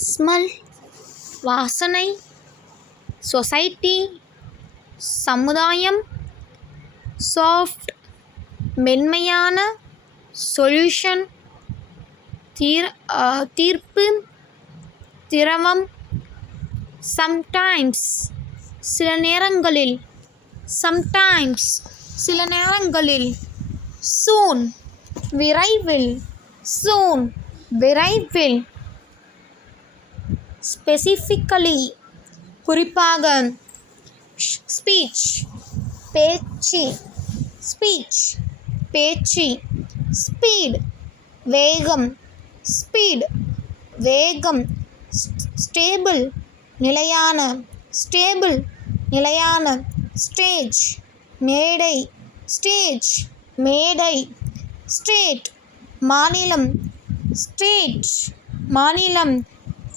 Smell வாசனை, society சமுதாயம், soft மென்மையான, சொல்யூஷன் தீர்ப்பு, திரவம், சம்டைம்ஸ் சில நேரங்களில், சம்டைம்ஸ் சில நேரங்களில், சூன் விரைவில், சூன் விரைவில், ஸ்பெசிஃபிக்கலி குறிப்பாக, ஸ்பீச் பேச்சு, ஸ்பீச் பேச்சு, ஸ்பீட் வேகம், ஸ்பீட் வேகம், ஸ்டேபிள் நிலையான, ஸ்டேபிள் நிலையான, ஸ்டேஜ் மேடை, ஸ்டேஜ் மேடை, ஸ்டேட் மாநிலம், ஸ்டேட் மாநிலம்,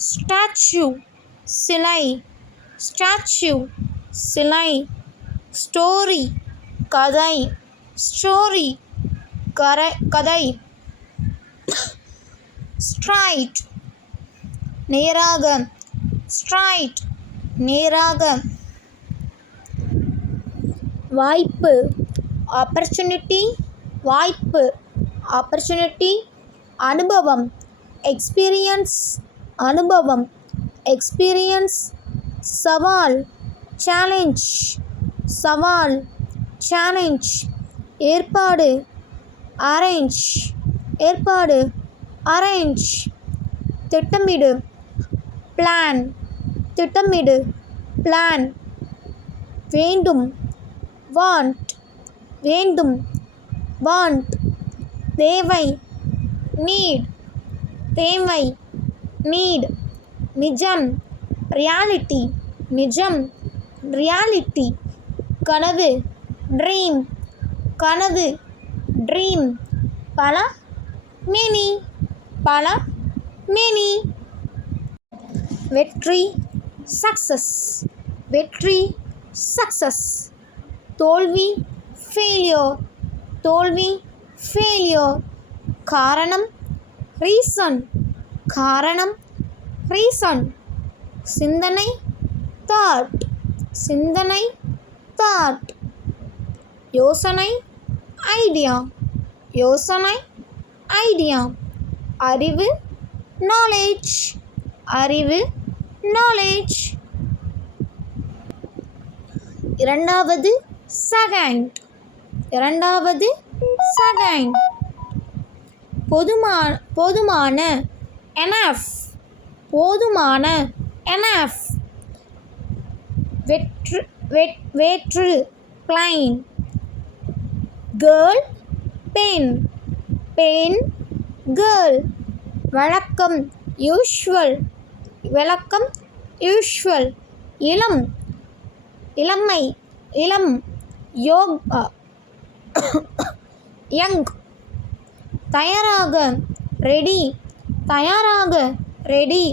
ஸ்டாச்சு சிலை, ஸ்டாச்சு சிலை, ஸ்டோரி கதை, ஸ்டோரி கதை, ஸ்ட்ரைட் நேராக, ஸ்ட்ரைட் நேராக, வாய்ப்பு ஆப்பர்ச்சுனிட்டி, வாய்ப்பு ஆப்பர்ச்சுனிட்டி, அனுபவம் எக்ஸ்பீரியன்ஸ், அனுபவம் எக்ஸ்பீரியன்ஸ், சவால் சேலஞ்ச், சவால் சேலஞ்ச், ஏற்பாடு அரேஞ்ச், ஏற்பாடு அரேஞ்ச், திட்டமிடு பிளான், திட்டமிடு பிளான், வேண்டும் வாண்ட், வேண்டும் வாண்ட், தேவை நீட், தேவை நீட், நிஜம் ரியாலிட்டி, நிஜம் ரியாலிட்டி, கனவு ட்ரீம், கனவு ட்ரீம், பல மெனி, பல மெனி, வெற்றி சக்சஸ், வெற்றி சக்சஸ், தோல்வி ஃபெயிலியர், தோல்வி ஃபெயிலியர், காரணம் ரீசன், காரணம் ரீசன், சிந்தனை தாட், சிந்தனை தாட், யோசனை ஐடியா, யோசனை ஐடியா, அறிவு நாலேஜ், அறிவு நாலேஜ். இரண்டாவது செகண்ட், இரண்டாவது செகண்ட், போதுமான எனஃப், போதுமான எனஃப், வேற்று plain, girl pen, pen girl, வழக்கம் யூஷுவல், வழக்கம் யூஷுவல், இளம் இளமை, இளம் யோகா யங், தயாராக ரெடி, தயாராக ரெடி,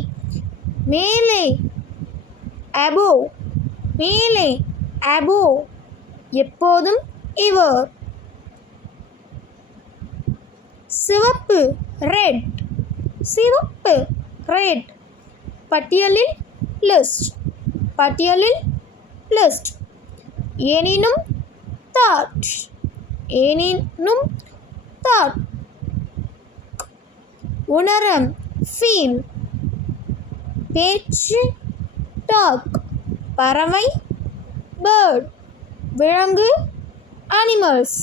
மேலே அபோவ், மேலே அபோவ், எப்போதும் இவர், சிவப்பு ரெட், சிவப்பு ரெட், பட்டியலில் லிஸ்ட், பட்டியலில் லிஸ்ட், எனினும் தாட், எனினும் தாட், உணர ஃபீல், பேச்சு டாக், பறவை பேர்ட், விலங்கு அனிமல்ஸ்.